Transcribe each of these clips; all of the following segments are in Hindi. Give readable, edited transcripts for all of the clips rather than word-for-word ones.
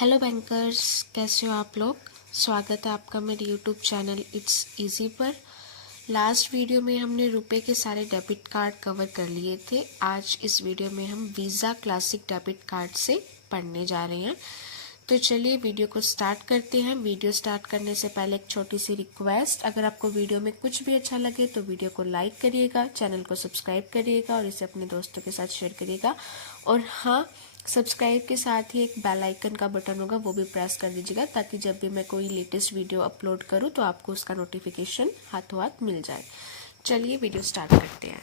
हेलो बैंकर्स, कैसे हो आप लोग। स्वागत है आपका मेरे यूट्यूब चैनल इट्स इजी पर। लास्ट वीडियो में हमने रुपए के सारे डेबिट कार्ड कवर कर लिए थे। आज इस वीडियो में हम वीज़ा क्लासिक डेबिट कार्ड से पढ़ने जा रहे हैं। तो चलिए वीडियो को स्टार्ट करते हैं। वीडियो स्टार्ट करने से पहले एक छोटी सी रिक्वेस्ट, अगर आपको वीडियो में कुछ भी अच्छा लगे तो वीडियो को लाइक करिएगा, चैनल को सब्सक्राइब करिएगा और इसे अपने दोस्तों के साथ शेयर करिएगा। और हाँ, सब्सक्राइब के साथ ही एक बेल आइकन का बटन होगा, वो भी प्रेस कर दीजिएगा ताकि जब भी मैं कोई लेटेस्ट वीडियो अपलोड करूं तो आपको उसका नोटिफिकेशन हाथों हाथ मिल जाए। चलिए वीडियो स्टार्ट करते हैं।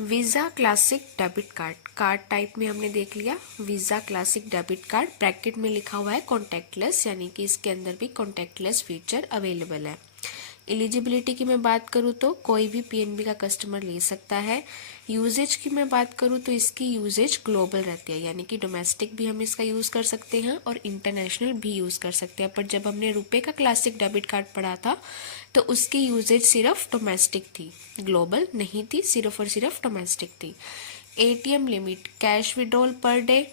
Visa classic debit card, card type में हमने देख लिया visa classic debit card. Bracket में लिखा हुआ है कॉन्टैक्टलेस, यानी कि इसके अंदर भी कॉन्टैक्टलेस फीचर अवेलेबल है। एलिजिबिलिटी की मैं बात करूँ तो कोई भी पीएनबी का कस्टमर ले सकता है। यूजेज की मैं बात करूँ तो इसकी यूजेज ग्लोबल रहती है, यानी कि डोमेस्टिक भी हम इसका यूज़ कर सकते हैं और इंटरनेशनल भी यूज़ कर सकते हैं। पर जब हमने रुपए का क्लासिक डेबिट कार्ड पढ़ा था तो उसकी यूजेज सिर्फ डोमेस्टिक थी, ग्लोबल नहीं थी, सिर्फ और सिर्फ डोमेस्टिक थी। ATM limit, cash withdrawal per day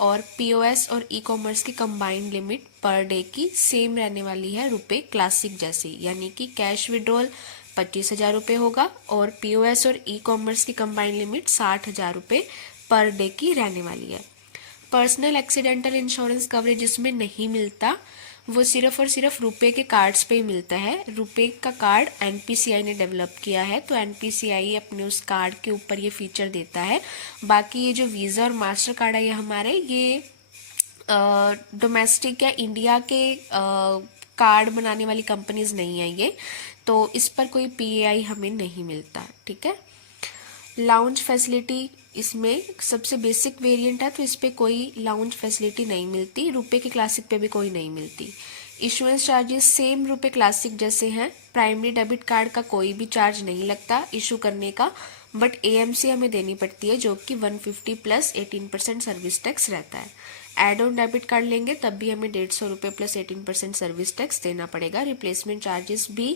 और पीओएस और ई कॉमर्स की कंबाइंड लिमिट पर डे की सेम रहने वाली है रुपए क्लासिक जैसी, यानी कि कैश विड्रॉल 25,000 रुपये होगा और पीओएस और ई कॉमर्स की कंबाइंड लिमिट 60,000 रुपये पर डे की रहने वाली है। पर्सनल एक्सीडेंटल इंश्योरेंस कवरेज इसमें नहीं मिलता, वो सिर्फ और सिर्फ रुपए के कार्ड्स पे ही मिलता है। रुपए का कार्ड एनपीसीआई ने डेवलप किया है, तो एनपीसीआई अपने उस कार्ड के ऊपर ये फीचर देता है। बाकी ये जो वीज़ा और मास्टर कार्ड है ये हमारे ये डोमेस्टिक या इंडिया के कार्ड बनाने वाली कंपनीज नहीं है ये, तो इस पर कोई पीएआई हमें नहीं मिलता। ठीक है। लाउंज फैसिलिटी इसमें सबसे बेसिक वेरिएंट है, तो इस पर कोई लाउंज फैसिलिटी नहीं मिलती। रुपए के क्लासिक पे भी कोई नहीं मिलती। इशुएंस चार्जेस सेम रुपए क्लासिक जैसे हैं। प्राइमरी डेबिट कार्ड का कोई भी चार्ज नहीं लगता इशू करने का, बट एएमसी हमें देनी पड़ती है जो कि 150 प्लस 18% सर्विस टैक्स रहता है। एड ऑन डेबिट कार्ड लेंगे तब भी हमें 150 रुपये प्लस 18% सर्विस टैक्स देना पड़ेगा। रिप्लेसमेंट चार्जेस भी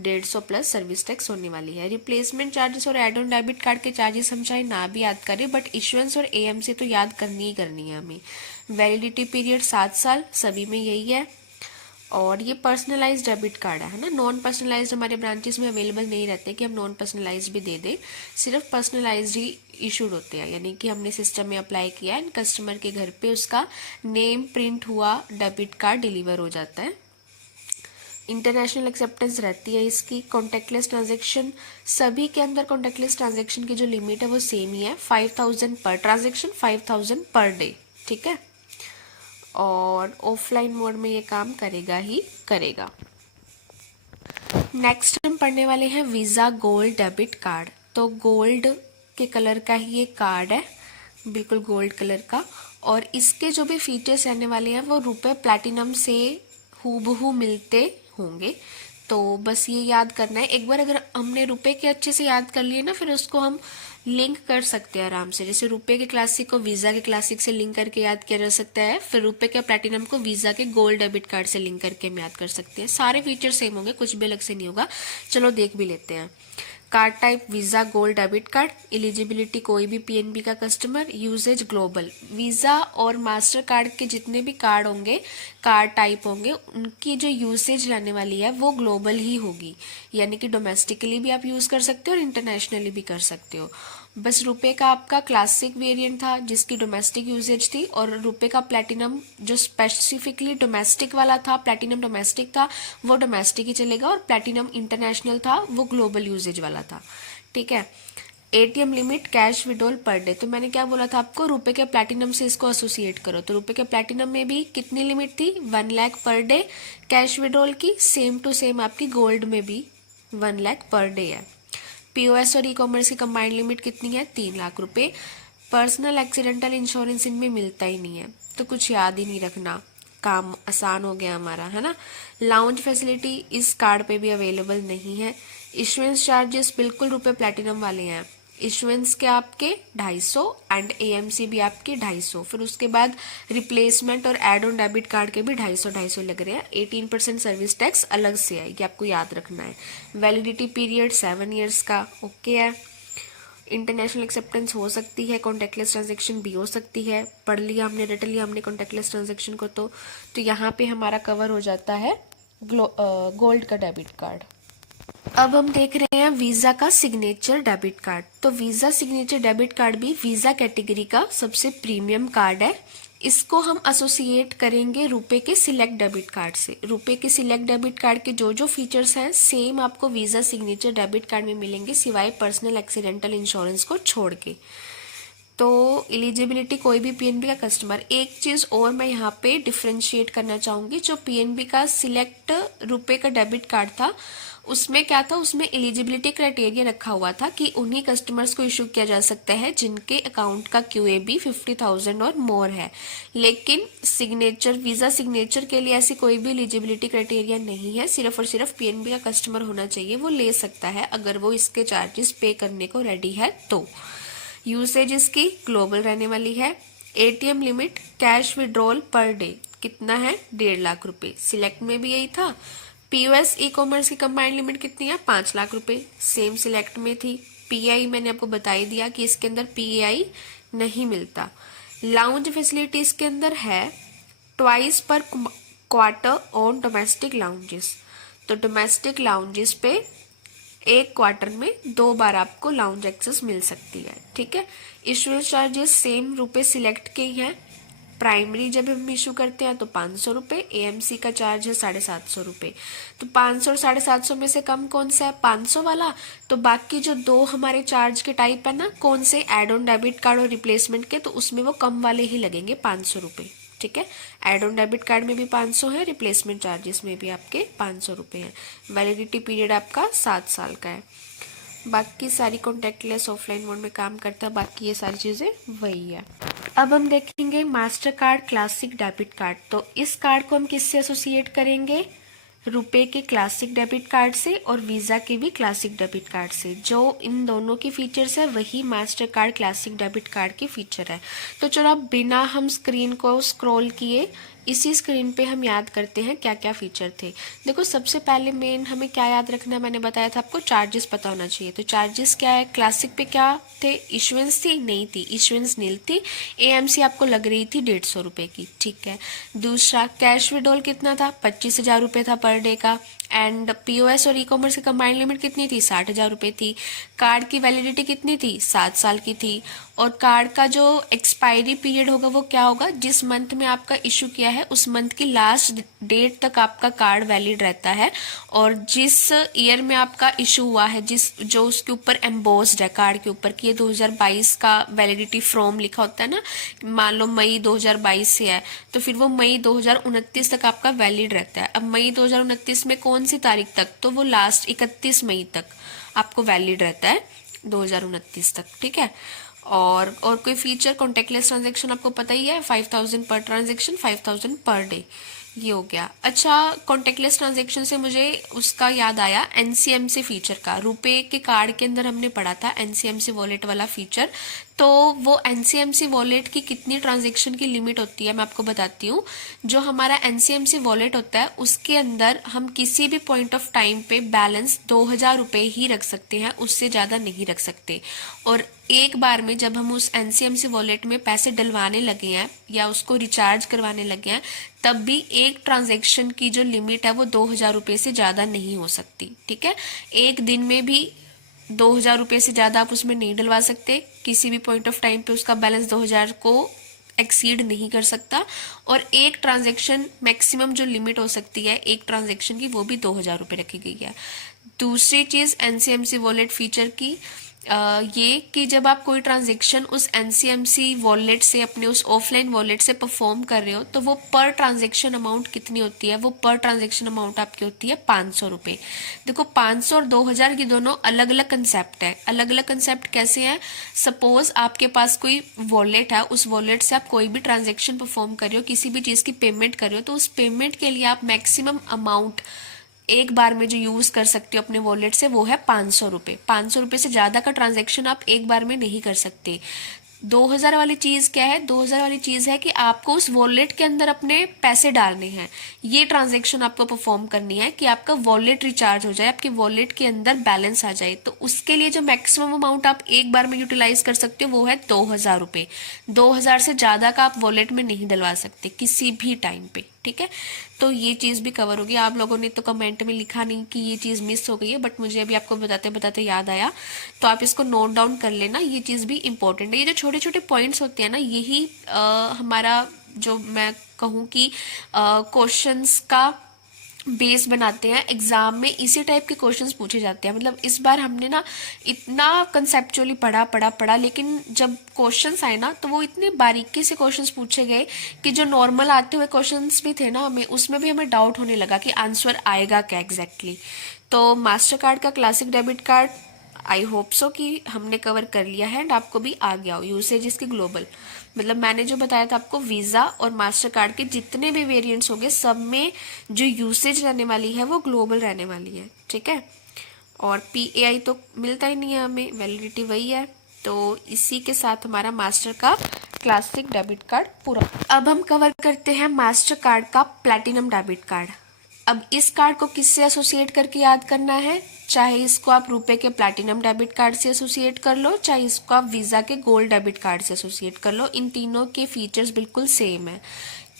150 प्लस सर्विस टैक्स होने वाली है। रिप्लेसमेंट चार्जेस और एड ऑन डेबिट कार्ड के चार्जेस हम चाहे ना भी याद करें, बट इशुएंस और एएमसी तो याद करनी ही करनी है हमें। वैलिडिटी पीरियड 7 साल सभी में यही है। और ये पर्सनलाइज्ड डेबिट कार्ड है ना, नॉन पर्सनलाइज्ड हमारे ब्रांचेस में अवेलेबल नहीं रहते कि हम नॉन पर्सनलाइज्ड भी दे दें, सिर्फ पर्सनलाइज्ड ही इशूड होते हैं, यानी कि हमने सिस्टम में अप्लाई किया है, कस्टमर के घर पे उसका नेम प्रिंट हुआ डेबिट कार्ड डिलीवर हो जाता है। इंटरनेशनल एक्सेप्टेंस रहती है इसकी। कॉन्टैक्टलेस ट्रांजेक्शन, सभी के अंदर कॉन्टैक्टलेस ट्रांजेक्शन की जो लिमिट है वो सेम ही है, 5,000 पर ट्रांजेक्शन, 5,000 पर डे। ठीक है। और ऑफलाइन मोड में ये काम करेगा ही करेगा। नेक्स्ट हम पढ़ने वाले हैं वीज़ा गोल्ड डेबिट कार्ड। तो गोल्ड के कलर का ही ये कार्ड है, बिल्कुल गोल्ड कलर का, और इसके जो भी फीचर्स रहने वाले हैं वो रुपए प्लैटिनम से हूबहू मिलते होंगे। तो बस ये याद करना है एक बार। अगर हमने रुपए के अच्छे से याद कर लिए ना, फिर उसको हम लिंक कर सकते हैं आराम से। जैसे रुपए के क्लासिक को वीज़ा के क्लासिक से लिंक करके याद किया जा सकता है, फिर रुपए के प्लैटिनम को वीज़ा के गोल्ड डेबिट कार्ड से लिंक करके हम याद कर सकते हैं। सारे फीचर सेम होंगे, कुछ भी अलग से नहीं होगा। चलो देख भी लेते हैं। Card type Visa gold debit card. Eligibility कोई भी पीएनबी का कस्टमर। Usage global. वीज़ा और मास्टर कार्ड के जितने भी कार्ड होंगे, कार्ड टाइप होंगे, उनकी जो यूसेज रहने वाली है वो ग्लोबल ही होगी, यानी कि डोमेस्टिकली भी आप यूज़ कर सकते हो और इंटरनेशनली भी कर सकते हो। बस रुपए का आपका क्लासिक वेरिएंट था जिसकी डोमेस्टिक यूसेज थी, और रुपए का प्लैटिनम जो स्पेसिफिकली डोमेस्टिक वाला था, प्लैटिनम डोमेस्टिक था, वो डोमेस्टिक ही चलेगा, और प्लैटिनम इंटरनेशनल था, वो ग्लोबल यूजेज वाला था। ठीक है। ATM limit, cash withdrawal per day. तो मैंने क्या बोला था आपको, रुपए के प्लैटिनम से इसको एसोसिएट करो, तो रुपए के प्लैटिनम में भी कितनी लिमिट थी, 1 lakh per day. Cash withdrawal की सेम टू सेम आपकी गोल्ड में भी 1 लाख पर डे है। पीओएस और ई कॉमर्स की कंबाइंड लिमिट कितनी है, 3 लाख रुपए। पर्सनल एक्सीडेंटल इंश्योरेंस इनमें मिलता ही नहीं है, तो कुछ याद ही नहीं रखना, काम आसान हो गया हमारा, है ना। लाउंज फैसिलिटी इस कार्ड पे भी अवेलेबल नहीं है। इशुएंस चार्जेस बिल्कुल रुपए प्लैटिनम वाले हैं। इशुएंस के आपके 250 एंड एएमसी भी आपके 250। फिर उसके बाद रिप्लेसमेंट और एड ऑन डेबिट कार्ड के भी 250 लग रहे हैं। 18% सर्विस टैक्स अलग से है, ये आपको याद रखना है। वैलिडिटी पीरियड 7 ईयर्स का ओके है। इंटरनेशनल एक्सेप्टेंस हो सकती है, कॉन्टैक्टलेस ट्रांजेक्शन भी हो सकती है। पढ़ लिया हमने, रट लिया हमने कॉन्टैक्टलेस ट्रांजेक्शन को, तो यहाँ पे हमारा कवर हो जाता है गोल्ड का डेबिट कार्ड। अब हम देख रहे हैं वीज़ा का सिग्नेचर डेबिट कार्ड। तो वीज़ा सिग्नेचर डेबिट कार्ड भी वीज़ा कैटेगरी का सबसे प्रीमियम कार्ड है। इसको हम एसोसिएट करेंगे रुपए के सिलेक्ट डेबिट कार्ड से। रुपए के सिलेक्ट डेबिट कार्ड के जो जो फीचर्स हैं सेम आपको वीज़ा सिग्नेचर डेबिट कार्ड में मिलेंगे, सिवाय पर्सनल एक्सीडेंटल इंश्योरेंस को छोड़ के। तो एलिजिबिलिटी कोई भी पीएनबी का कस्टमर, एक चीज़ और मैं यहाँ पे डिफ्रेंशिएट करना चाहूँगी, जो पीएनबी का सिलेक्ट रुपए का डेबिट कार्ड था उसमें क्या था, उसमें एलिजिबिलिटी क्राइटेरिया रखा हुआ था कि उन्हीं कस्टमर्स को इशू किया जा सकता है जिनके अकाउंट का QAB 50,000 और मोर है। लेकिन सिग्नेचर, वीज़ा सिग्नेचर के लिए ऐसी कोई भी एलिजिबिलिटी क्राइटेरिया नहीं है, सिर्फ और सिर्फ पीएनबी का कस्टमर होना चाहिए, वो ले सकता है अगर वो इसके चार्जेस पे करने को रेडी है। तो यूसेज इसकी ग्लोबल रहने वाली है। ATM limit cash withdrawal per day कितना है, 1.5 लाख रुपए। सिलेक्ट में भी यही था। POS ई कॉमर्स की कंबाइंड लिमिट कितनी है, 5 लाख रुपए, सेम सिलेक्ट में थी। PAI मैंने आपको बता ही दिया कि इसके अंदर PAI नहीं मिलता। लाउंज फैसिलिटी इसके अंदर है ट्वाइस पर क्वार्टर ऑन डोमेस्टिक लाउंजेस। तो डोमेस्टिक लाउंजेस पे एक क्वार्टर में 2 बार आपको लाउंज एक्सेस मिल सकती है, ठीक है। इशुएंस चार्जेस सेम रुपए सिलेक्ट के ही हैं। प्राइमरी जब हम इशू करते हैं तो 500 रुपये, AMC का चार्ज है 750 रुपये। तो 500 और 750 में से कम कौन सा है, 500 वाला। तो बाकी जो दो हमारे चार्ज के टाइप है ना, कौन से, एड ऑन डेबिट कार्ड और रिप्लेसमेंट के, तो उसमें वो कम वाले ही लगेंगे, 500 रुपये, ठीक है। एड ऑन डेबिट कार्ड में भी 500 है, रिप्लेसमेंट चार्जेस में भी आपके 500 रुपये हैं। वैलिडिटी पीरियड आपका 7 साल का है। बाकी सारी कॉन्टैक्टलेस ऑफलाइन मोड में काम करता है, बाकी ये सारी चीज़ें वही है। अब हम देखेंगे master card classic debit card. तो इस कार्ड को हम किससे एसोसिएट करेंगे, रुपए के क्लासिक डेबिट कार्ड से और वीज़ा के भी क्लासिक डेबिट कार्ड से। जो इन दोनों की फीचर्स है वही master card classic debit card की फीचर है। तो चलो अब बिना हम स्क्रीन को स्क्रॉल किए इसी स्क्रीन पे हम याद करते हैं क्या क्या फीचर थे। देखो सबसे पहले मेन हमें क्या याद रखना है, मैंने बताया था आपको चार्जेस पता होना चाहिए। तो चार्जेस क्या है, क्लासिक पे क्या थे, इशुएंस थी, नहीं थी, इशुएंस नील थी। AMC आपको लग रही थी 150 रुपये की, ठीक है। दूसरा कैश विड्रॉल कितना था, 25,000 रुपये था पर डे का। एंड POS और ई कॉमर्स की कंबाइंड लिमिट कितनी थी, 60,000 रुपये थी। कार्ड की वैलिडिटी कितनी थी, 7 साल की थी। और कार्ड का जो एक्सपायरी पीरियड होगा वो क्या होगा, जिस मंथ में आपका इशू किया है उस मंथ की लास्ट डेट तक आपका कार्ड वैलिड रहता है। और जिस ईयर में आपका इशू हुआ है, जो उसके ऊपर एम्बोस्ड है कार्ड के ऊपर कि ये 2022 का वैलिडिटी फ्रॉम लिखा होता है ना, मान लो मई 2022 से है, तो फिर वो मई 2029 तक आपका वैलिड रहता है। अब मई 2029 में कौन सी तारीख तक, तो वो लास्ट 31 मई तक आपको वैलिड रहता है, 2029 तक, ठीक है। और कोई फीचर, कॉन्टैक्टलेस ट्रांजेक्शन आपको पता ही है, 5,000 पर ट्रांजेक्शन, 5,000 पर डे, ये हो गया। अच्छा, कॉन्टैक्टलेस ट्रांजेक्शन से मुझे उसका याद आया, NCMC फीचर का। रुपए के कार्ड के अंदर हमने पढ़ा था NCMC वॉलेट वाला फीचर। तो वो NCMC वॉलेट की कितनी ट्रांजेक्शन की लिमिट होती है मैं आपको बताती हूँ। जो हमारा NCMC वॉलेट होता है उसके अंदर हम किसी भी पॉइंट ऑफ टाइम पे बैलेंस 2,000 रुपये ही रख सकते हैं, उससे ज़्यादा नहीं रख सकते। और एक बार में जब हम उस NCMC वॉलेट में पैसे डलवाने लगे हैं या उसको रिचार्ज करवाने लगे हैं, तब भी एक ट्रांजेक्शन की जो लिमिट है वो 2,000 रुपये से ज़्यादा नहीं हो सकती, ठीक है। एक दिन में भी 2,000 रुपये से ज़्यादा आप उसमें नहीं डलवा सकते, किसी भी पॉइंट ऑफ टाइम पे उसका बैलेंस 2,000 को एक्सीड नहीं कर सकता। और एक ट्रांजेक्शन मैक्सिमम जो लिमिट हो सकती है एक ट्रांजेक्शन की, वो भी 2,000 रुपये रखी गई है। दूसरी चीज़ NCMC वॉलेट फीचर की ये कि जब आप कोई ट्रांजेक्शन उस NCMC वॉलेट से, अपने उस ऑफलाइन वॉलेट से परफॉर्म कर रहे हो, तो वो पर ट्रांजेक्शन अमाउंट कितनी होती है, वो पर ट्रांजेक्शन अमाउंट आपकी होती है 500 रुपये। देखो 500 और 2,000 की दोनों अलग अलग कंसेप्ट है। अलग अलग कंसेप्ट कैसे हैं, सपोज आपके पास कोई वॉलेट है, उस वॉलेट से आप कोई भी ट्रांजेक्शन परफॉर्म कर रहे हो, किसी भी चीज़ की पेमेंट कर रहे हो, तो उस पेमेंट के लिए आप मैक्सिमम अमाउंट एक बार में जो यूज कर सकते हो अपने वॉलेट से वो है 500 रुपये। 500 रुपये से ज़्यादा का ट्रांजेक्शन आप एक बार में नहीं कर सकते। 2000 वाली चीज क्या है? 2000 वाली चीज है कि आपको उस वॉलेट के अंदर अपने पैसे डालने हैं। ये ट्रांजैक्शन आपको परफॉर्म करनी है कि आपका वॉलेट रिचार्ज हो जाए, आपके वॉलेट के अंदर बैलेंस आ जाए। तो उसके लिए जो मैक्सिमम अमाउंट आप एक बार में यूटिलाइज कर सकते हो वो है 2000 रुपये। 2000 से ज्यादा का आप वॉलेट में नहीं डलवा सकते किसी भी टाइम पे, ठीक है। तो ये चीज भी कवर होगी। आप लोगों ने तो कमेंट में लिखा नहीं कि ये चीज मिस हो गई है, बट मुझे अभी आपको बताते बताते याद आया, तो आप इसको नोट डाउन कर लेना। ये चीज भी इंपॉर्टेंट है। ये जो छोटे छोटे पॉइंट्स होते हैं ना, यही हमारा जो मैं कहूँ कि क्वेश्चंस का बेस बनाते हैं। एग्जाम में इसी टाइप के क्वेश्चंस पूछे जाते हैं। मतलब इस बार हमने ना इतना कंसेप्चुअली पढ़ा पढ़ा पढ़ा, लेकिन जब क्वेश्चंस आए ना तो वो इतने बारीकी से क्वेश्चंस पूछे गए कि जो नॉर्मल आते हुए क्वेश्चंस भी थे ना, हमें उसमें भी हमें डाउट होने लगा कि आंसर आएगा क्या एग्जैक्टली। तो मास्टर कार्ड का classic debit card I hope so कि हमने कवर कर लिया है एंड आपको भी आ गया हो। यूसेज इसकी ग्लोबल, मतलब मैंने जो बताया था आपको, वीजा और मास्टर कार्ड के जितने भी वेरिएंट्स होंगे सब में जो यूसेज रहने वाली है वो ग्लोबल रहने वाली है, ठीक है। और पीएआई तो मिलता ही नहीं है हमें, वैलिडिटी वही है। तो इसी के साथ हमारा मास्टर का क्लासिक डेबिट कार्ड पूरा। अब हम कवर करते हैं मास्टर कार्ड का प्लैटिनम डेबिट कार्ड। अब इस कार्ड को किससे एसोसिएट करके याद करना है? चाहे इसको आप रुपए के प्लैटिनम डेबिट कार्ड से एसोसिएट कर लो, चाहे इसको आप वीजा के गोल्ड डेबिट कार्ड से एसोसिएट कर लो। इन तीनों के फीचर्स बिल्कुल सेम है।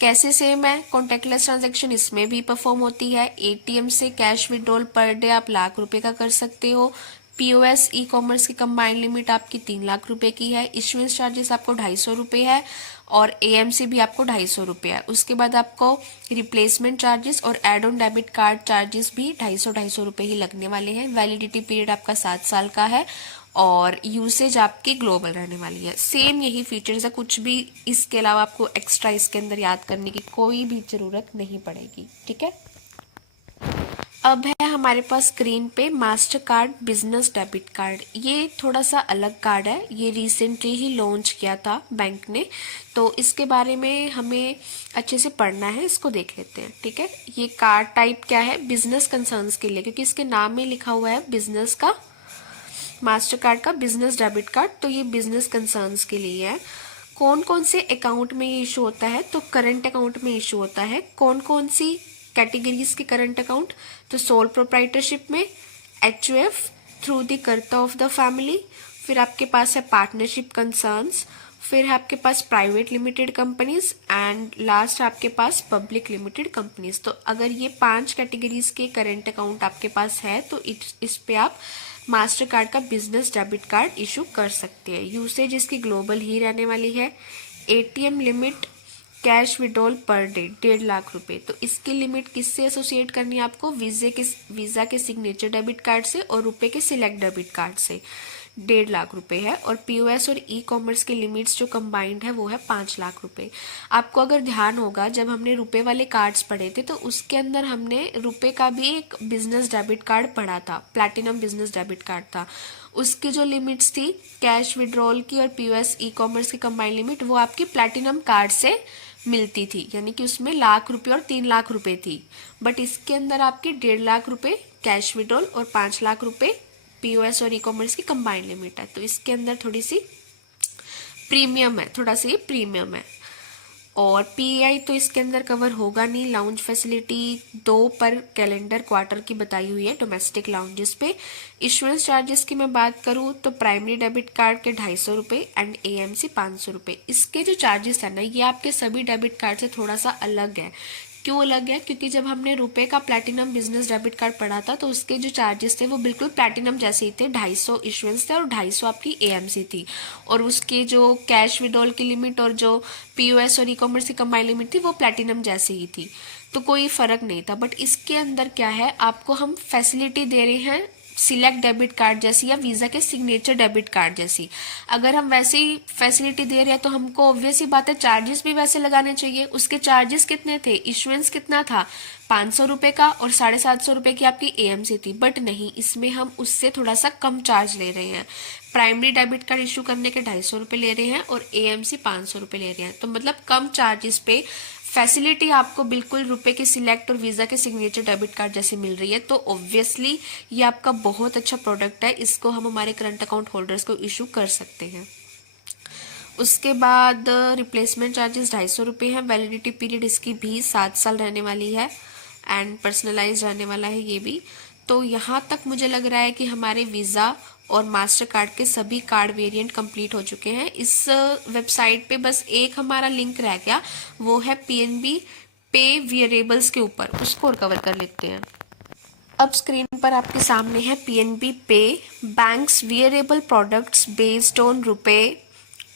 कैसे सेम है? कॉन्टेक्टलेस ट्रांजैक्शन इसमें भी परफॉर्म होती है। एटीएम से कैश विड्रॉल पर डे आप ₹1,00,000 का कर सकते हो। पीओएस ई कॉमर्स की कंबाइंड लिमिट आपकी 3,00,000 की है। इशुएंस चार्जेस आपको ₹250 है और एएमसी भी आपको ₹250 है। उसके बाद आपको रिप्लेसमेंट चार्जेस और add on debit card charges भी ₹250 ही लगने वाले हैं। वैलिडिटी पीरियड आपका 7 साल का है और यूसेज आपकी ग्लोबल रहने वाली है। सेम यही फीचर्स है, कुछ भी इसके अलावा आपको एक्स्ट्रा इसके अंदर याद करने की कोई भी जरूरत नहीं पड़ेगी, ठीक है। अब है हमारे पास स्क्रीन पे master card business debit card. ये थोड़ा सा अलग कार्ड है, ये रिसेंटली ही लॉन्च किया था बैंक ने, तो इसके बारे में हमें अच्छे से पढ़ना है। इसको देख लेते हैं, ठीक है। ये कार्ड टाइप क्या है? बिजनेस कंसर्न्स के लिए, क्योंकि इसके नाम में लिखा हुआ है बिजनेस का, मास्टर कार्ड का बिजनेस डेबिट कार्ड, तो ये बिजनेस कंसर्न्स के लिए है। कौन कौन से अकाउंट में ये इशू होता है? तो करंट अकाउंट में इशू होता है। कौन कौन सी कैटेगरीज के करंट अकाउंट? तो सोल प्रोप्राइटरशिप में, HUF, through the karta of the family, फिर आपके पास है पार्टनरशिप कंसर्न्स, फिर है आपके पास private limited companies and last आपके पास पब्लिक लिमिटेड कंपनीज। तो अगर ये 5 कैटेगरीज के करंट अकाउंट आपके पास है तो इस पे आप मास्टर कार्ड का बिजनेस डेबिट कार्ड इशू कर सकते हैं। यूसेज इसकी ग्लोबल ही रहने वाली है। ATM limit cash withdrawal per day ₹1,50,000। तो इसकी लिमिट किससे एसोसिएट करनी है आपको? वीजा के सिग्नेचर डेबिट कार्ड से और रुपए के सिलेक्ट डेबिट कार्ड से। ₹1,50,000 है। और पीओएस और ई कॉमर्स की लिमिट्स जो कंबाइंड है वो है ₹5,00,000। आपको अगर ध्यान होगा, जब हमने रुपए वाले कार्ड्स पढ़े थे तो उसके अंदर हमने रुपए का भी एक बिजनेस डेबिट कार्ड पढ़ा था, प्लैटिनम बिजनेस डेबिट कार्ड था। उसकी जो लिमिट्स थी कैश विड्रॉल की और पीओएस ई कॉमर्स की कंबाइंड लिमिट, वो आपकी प्लैटिनम कार्ड से मिलती थी, यानी कि उसमें ₹1,00,000 और ₹3,00,000 थी। बट इसके अंदर आपकी ₹1,50,000 कैश विड्रॉल और ₹5,00,000 पीओएस और ई कॉमर्स की कंबाइंड लिमिट है। तो इसके अंदर थोड़ी सी प्रीमियम है, थोड़ा सा ये प्रीमियम है। और पीआई तो इसके अंदर कवर होगा नहीं। लाउंज फैसिलिटी 2 पर कैलेंडर क्वार्टर की बताई हुई है डोमेस्टिक लाउंजेस पे। इशुएंस चार्जेस की मैं बात करूँ तो प्राइमरी डेबिट कार्ड के ₹250 एंड एएमसी ₹500। इसके जो चार्जेस है ना, ये आपके सभी डेबिट कार्ड से थोड़ा सा अलग है। क्यों अलग है? क्योंकि जब हमने रुपए का प्लैटिनम बिजनेस डेबिट कार्ड पढ़ा था तो उसके जो चार्जेस थे वो बिल्कुल प्लैटिनम जैसे ही थे। 250 इशुएंस थे और 250 आपकी एएमसी थी। और उसके जो कैश विड्रॉल की लिमिट और जो पीओएस और ई कॉमर्स की कंबाइंड लिमिट थी वो प्लैटिनम जैसे ही थी, तो कोई फर्क नहीं था। बट इसके अंदर क्या है, आपको हम फैसिलिटी दे रहे हैं सिलेक्ट डेबिट कार्ड जैसी या वीजा के सिग्नेचर डेबिट कार्ड जैसी। अगर हम वैसे ही फैसिलिटी दे रहे हैं तो हमको ऑब्वियस ही बात है चार्जेस भी वैसे लगाने चाहिए। उसके चार्जेस कितने थे? इशुएंस कितना था? ₹500 का और ₹750 की आपकी एएमसी थी। बट नहीं, इसमें हम उससे थोड़ा सा कम चार्ज ले रहे हैं। प्राइमरी डेबिट कार्ड इशू करने के ₹250 ले रहे हैं और एएमसी ₹500 ले रहे हैं। तो मतलब कम चार्जेस पे फैसिलिटी आपको बिल्कुल रुपए के सिलेक्ट और वीजा के सिग्नेचर डेबिट कार्ड जैसे मिल रही है। तो ऑब्वियसली ये आपका बहुत अच्छा प्रोडक्ट है, इसको हम हमारे करंट अकाउंट होल्डर्स को इशू कर सकते हैं। उसके बाद रिप्लेसमेंट चार्जेस 250 हैं। वैलिडिटी पीरियड इसकी भी 7 साल रहने वाली है एंड पर्सनलाइज रहने वाला है ये भी। तो यहाँ तक मुझे लग रहा है कि हमारे वीज़ा और मास्टर कार्ड के सभी कार्ड वेरिएंट कंप्लीट हो चुके हैं। इस वेबसाइट पे बस एक हमारा लिंक रह गया, वो है पीएनबी पे वेरिएबल्स के ऊपर, उसको और कवर कर लेते हैं। अब स्क्रीन पर आपके सामने है पीएनबी पे banks variable products based on रुपए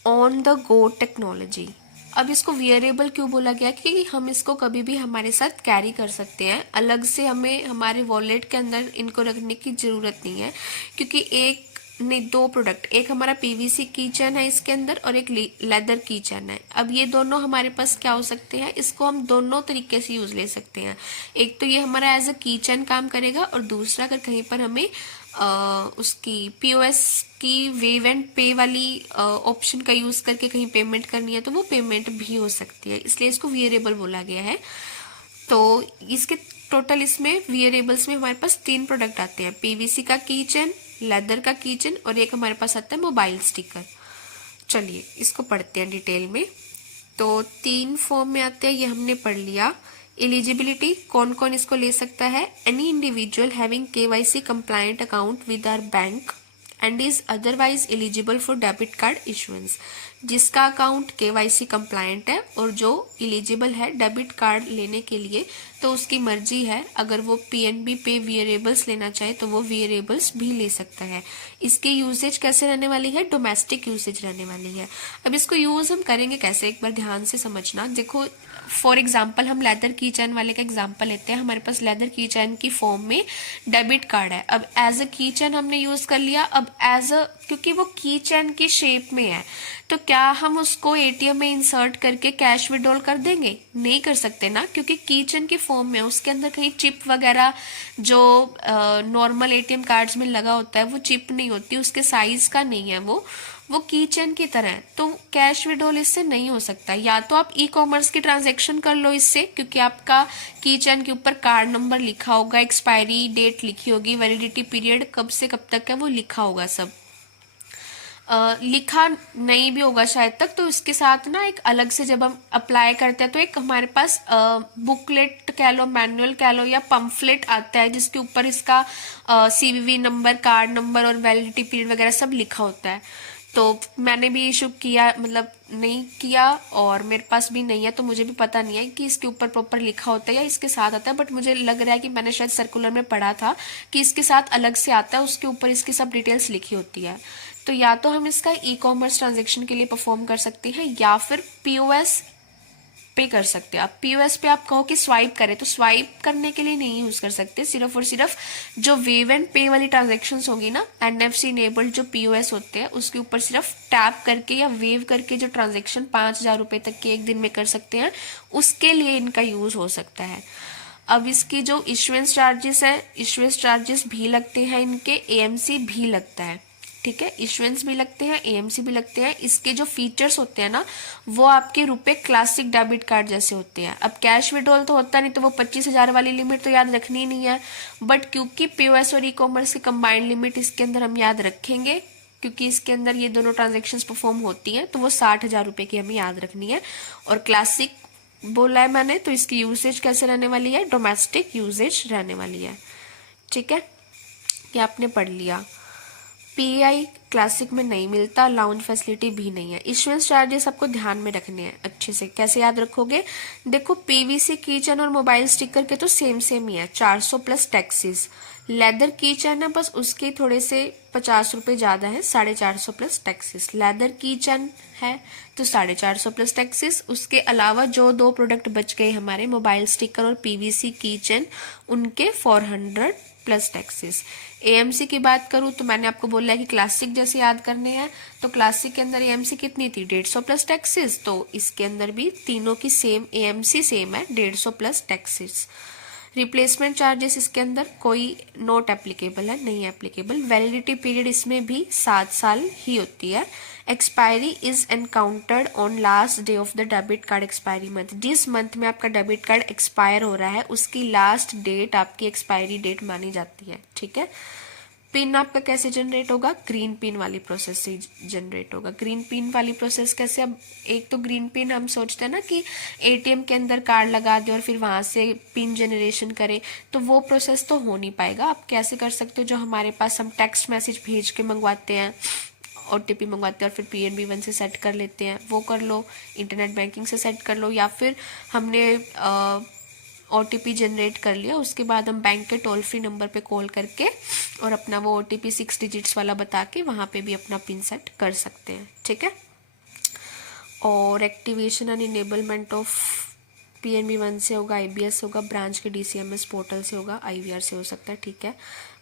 ऑन द गो टेक्नोलॉजी। अब इसको वेरिएबल क्यों बोला गया? क्योंकि हम इसको कभी भी हमारे साथ कैरी कर सकते हैं, अलग से हमें हमारे वॉलेट के अंदर इनको रखने की ज़रूरत नहीं है। क्योंकि एक नहीं, दो प्रोडक्ट, एक हमारा पीवीसी की चैन है इसके अंदर और एक लेदर की चैन है। अब ये दोनों हमारे पास क्या हो सकते हैं, इसको हम दोनों तरीके से यूज़ ले सकते हैं। एक तो ये हमारा एज अ की चैन काम करेगा, और दूसरा अगर कहीं पर हमें उसकी पीओएस की वेव एंड पे वाली ऑप्शन का यूज़ करके कहीं पेमेंट करनी है तो वो पेमेंट भी हो सकती है, इसलिए इसको वेरिएबल बोला गया है। तो इसके टोटल इसमें वेरिएबल्स में हमारे पास 3 प्रोडक्ट आते हैं, पीवीसी का की चेन, लेदर का की चेन, और एक हमारे पास आता है मोबाइल स्टिकर। चलिए इसको पढ़ते हैं डिटेल में। तो 3 फॉर्म में आते हैं, ये हमने पढ़ लिया। एलिजिबिलिटी, कौन कौन इसको ले सकता है? Any individual having KYC compliant account with our bank and is otherwise eligible for debit card issuance. जिसका अकाउंट केवाईसी कंप्लायंट है और जो एलिजिबल है डेबिट कार्ड लेने के लिए, तो उसकी मर्जी है, अगर वो पीएनबी पे वेरिएबल्स लेना चाहे तो वो वेरिएबल्स भी ले सकता है। इसकी यूसेज कैसे रहने वाली है? डोमेस्टिक यूसेज रहने वाली है। अब इसको यूज हम करेंगे कैसे, एक बार ध्यान से समझना। देखो फॉर एग्जाम्पल हम लेदर की चैन वाले का एग्जाम्पल लेते हैं। हमारे पास लेदर की चैन की फॉर्म में डेबिट कार्ड है। अब एज अ की चैन हमने यूज कर लिया। अब एज अ, क्योंकि वो की चैन की शेप में है, तो क्या हम उसको एटीएम में इंसर्ट करके कैश विड्रॉल कर देंगे? नहीं कर सकते ना, क्योंकि की चैन की फॉर्म में उसके अंदर कहीं चिप वगैरह जो नॉर्मल एटीएम कार्ड्स में लगा होता है वो चिप नहीं होती, उसके साइज का नहीं है, वो की चेन की तरह है। तो कैश विड्रॉल इससे नहीं हो सकता। या तो आप ई कॉमर्स की ट्रांजैक्शन कर लो इससे, क्योंकि आपका की चेन के ऊपर कार्ड नंबर लिखा होगा, एक्सपायरी डेट लिखी होगी, वैलिडिटी पीरियड कब से कब तक है वो लिखा होगा सब। लिखा नहीं भी होगा शायद तक, तो इसके साथ ना एक अलग से जब हम अप्लाई करते हैं तो एक हमारे पास बुकलेट कह लो, मैनुअल कह लो, या पम्फलेट आता है जिसके ऊपर इसका सीवीवी नंबर, कार्ड नंबर और वैलिडिटी पीरियड वगैरह सब लिखा होता है। तो मैंने भी इशू किया, मतलब नहीं किया, और मेरे पास भी नहीं है, तो मुझे भी पता नहीं है कि इसके ऊपर प्रॉपर लिखा होता है या इसके साथ आता है। बट मुझे लग रहा है कि मैंने शायद सर्कुलर में पढ़ा था कि इसके साथ अलग से आता है, उसके ऊपर इसकी सब डिटेल्स लिखी होती है। तो या तो हम इसका ई कॉमर्स ट्रांजेक्शन के लिए परफॉर्म कर सकते हैं, या फिर पीओएस पे कर सकते हैं। आप पीओएस पे आप कहो कि स्वाइप करें, तो स्वाइप करने के लिए नहीं यूज कर सकते। सिर्फ और सिर्फ जो वेव एंड पे वाली ट्रांजेक्शन होगी ना, एनएफसी इनेबल्ड जो पीओएस होते हैं उसके ऊपर सिर्फ टैप करके या वेव करके जो ट्रांजेक्शन 5,000 रुपए तक के एक दिन में कर सकते हैं, उसके लिए इनका यूज हो सकता है। अब इसकी जो इशुएंस चार्जेस है, इशुएंस चार्जेस भी लगते हैं इनके, एएमसी भी लगता है। ठीक है, इशुएंस भी लगते हैं, एएमसी भी लगते हैं। इसके जो फीचर्स होते हैं ना, वो आपके रुपए क्लासिक डेबिट कार्ड जैसे होते हैं। अब कैश विड्रॉल तो होता नहीं, तो वो 25,000 वाली लिमिट तो याद रखनी ही नहीं है। बट क्योंकि पीओएस और ई कॉमर्स की कंबाइंड लिमिट इसके अंदर हम याद रखेंगे, क्योंकि इसके अंदर ये दोनों ट्रांजेक्शन्स परफॉर्म होती हैं, तो वो 60,000 रुपए की हमें याद रखनी है। और क्लासिक बोला है मैंने, तो इसकी यूसेज कैसे रहने वाली है? डोमेस्टिक यूसेज रहने वाली है। ठीक है, ये आपने पढ़ लिया। पीआई क्लासिक में नहीं मिलता, लाउंज फैसिलिटी भी नहीं है। इशुएंस चार्जेस आपको ध्यान में रखने हैं अच्छे से। कैसे याद रखोगे? देखो पीवीसी कीचेन और मोबाइल स्टिकर के तो सेम ही है, 400 प्लस टैक्सेस। लेदर कीचेन है, बस उसके थोड़े से 50 रुपये ज़्यादा है, 450 प्लस टैक्सेस। लेदर कीचेन है तो 450 प्लस टैक्सेस। उसके अलावा जो 2 प्रोडक्ट बच गए हमारे, मोबाइल स्टिकर और पीवीसी कीचेन, उनके 400 प्लस टैक्सेस। एएमसी की बात करूँ तो मैंने आपको बोला है कि क्लासिक जैसे याद करने हैं, तो क्लासिक के अंदर एएमसी कितनी थी? 150 प्लस टैक्सेस। तो इसके अंदर भी तीनों की सेम एएमसी सेम है, 150 प्लस टैक्सेस। रिप्लेसमेंट चार्जेस इसके अंदर कोई नॉट एप्लीकेबल है, नहीं एप्लीकेबल। वैलिडिटी पीरियड इसमें भी 7 साल ही होती है। Expiry is encountered on last day of the debit card expiry month. जिस मंथ में आपका डेबिट कार्ड एक्सपायर हो रहा है उसकी लास्ट डेट आपकी एक्सपायरी डेट मानी जाती है। ठीक है, पिन आपका कैसे जनरेट होगा, ग्रीन पिन वाली प्रोसेस से जनरेट होगा। ग्रीन पिन वाली प्रोसेस कैसे, अब एक तो ग्रीन पिन हम सोचते हैं ना कि एटीएम के अंदर कार्ड लगा दे और फिर वहाँ से पिन जनरेशन करे, तो वो प्रोसेस तो हो नहीं पाएगा। आप कैसे कर सकते हो, जो हमारे पास हम टेक्स्ट मैसेज भेज के मंगवाते हैं, OTP मंगवाते हैं और फिर PNB1 से सेट कर लेते हैं, वो कर लो। इंटरनेट बैंकिंग से सेट कर लो, या फिर हमने OTP जनरेट कर लिया, उसके बाद हम बैंक के टोल फ्री नंबर पे कॉल करके और अपना वो OTP 6 डिजिट्स वाला बता के वहाँ पे भी अपना पिन सेट कर सकते हैं। ठीक है। और activation and enablement of PNB1 से होगा, IBS होगा, ब्रांच के DCMS पोर्टल से होगा, IVR से हो सकता है। ठीक है।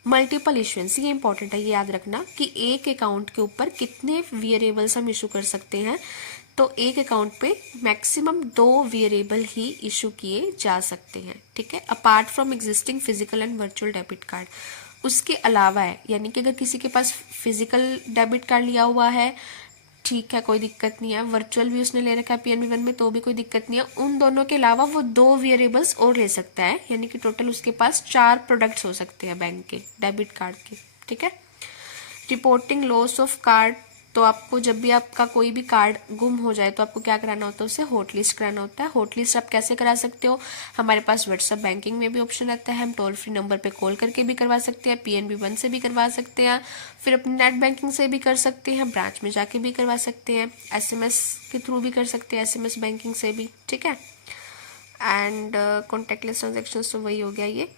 मल्टीपल इशुएंस, ये इंपॉर्टेंट है, ये याद रखना कि एक अकाउंट के ऊपर कितने वेरिएबल्स हम इशू कर सकते हैं। तो एक अकाउंट पे मैक्सिमम 2 वेरिएबल ही इशू किए जा सकते हैं। ठीक है। Apart from existing physical and virtual debit card, उसके अलावा है, यानी कि अगर किसी के पास फिजिकल डेबिट कार्ड लिया हुआ है, ठीक है, कोई दिक्कत नहीं है, वर्चुअल भी उसने ले रखा है PNB1 में, तो भी कोई दिक्कत नहीं है। उन दोनों के अलावा वो 2 वेरिएबल्स और ले सकता है, यानी कि टोटल उसके पास 4 प्रोडक्ट्स हो सकते हैं बैंक के डेबिट कार्ड के। ठीक है। रिपोर्टिंग लॉस ऑफ कार्ड, तो आपको जब भी आपका कोई भी कार्ड गुम हो जाए तो आपको क्या कराना होता है, उसे हॉट लिस्ट कराना होता है। हॉट लिस्ट आप कैसे करा सकते हो, हमारे पास व्हाट्सएप बैंकिंग में भी ऑप्शन रहता है, हम टोल फ्री नंबर पे कॉल करके भी करवा सकते हैं, PNB1 से भी करवा सकते हैं, फिर अपनी नेट बैंकिंग से भी कर सकते हैं, ब्रांच में जाके भी करवा सकते हैं, SMS के थ्रू भी कर सकते हैं, SMS बैंकिंग से भी। ठीक है। एंड कॉन्टैक्टलेस ट्रांजेक्शन तो वही हो गया ये।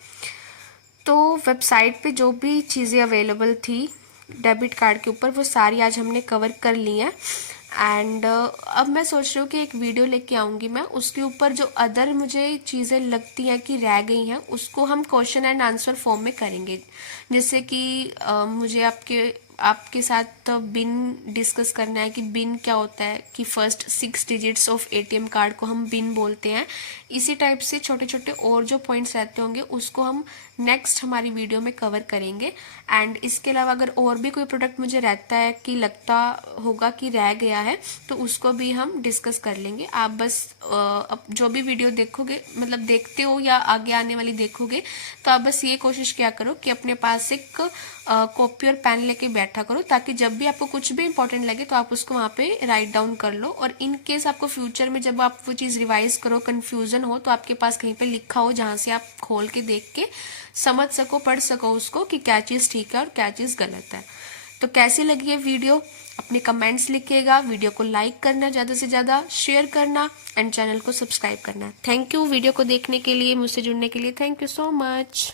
तो वेबसाइट पे जो भी चीज़ें अवेलेबल थी डेबिट कार्ड के ऊपर, वो सारी आज हमने कवर कर ली हैं। एंड अब मैं सोच रही हूँ कि एक वीडियो लेके आऊँगी मैं, उसके ऊपर जो अदर मुझे चीज़ें लगती हैं कि रह गई हैं, उसको हम क्वेश्चन एंड आंसर फॉर्म में करेंगे। जैसे कि मुझे आपके साथ बिन डिस्कस करना है कि बिन क्या होता है, कि first 6 digits of ATM card को हम बिन बोलते हैं। इसी टाइप से छोटे छोटे और जो पॉइंट्स रहते होंगे उसको हम नेक्स्ट हमारी वीडियो में कवर करेंगे। एंड इसके अलावा अगर और भी कोई प्रोडक्ट मुझे रहता है कि लगता होगा कि रह गया है, तो उसको भी हम डिस्कस कर लेंगे। आप बस अब जो भी वीडियो देखोगे, मतलब देखते हो या आगे आने वाली देखोगे, तो आप बस ये कोशिश क्या करो कि अपने पास एक कॉपी और पेन लेके बैठा करो, ताकि जब भी आपको कुछ भी इंपॉर्टेंट लगे तो आप उसको वहाँ पे राइट डाउन कर लो। और इन केस आपको फ्यूचर में जब आप वो चीज़ रिवाइज करो, कंफ्यूजन हो, तो आपके पास कहीं पे लिखा हो जहाँ से आप खोल के देख के समझ सको, पढ़ सको उसको कि क्या चीज़ ठीक है और क्या चीज़ गलत है। तो कैसी लगी ये वीडियो, अपने कमेंट्स लिखिएगा, वीडियो को लाइक करना, ज़्यादा से ज़्यादा शेयर करना एंड चैनल को सब्सक्राइब करना। थैंक यू वीडियो को देखने के लिए, मुझसे जुड़ने के लिए। Thank you so much.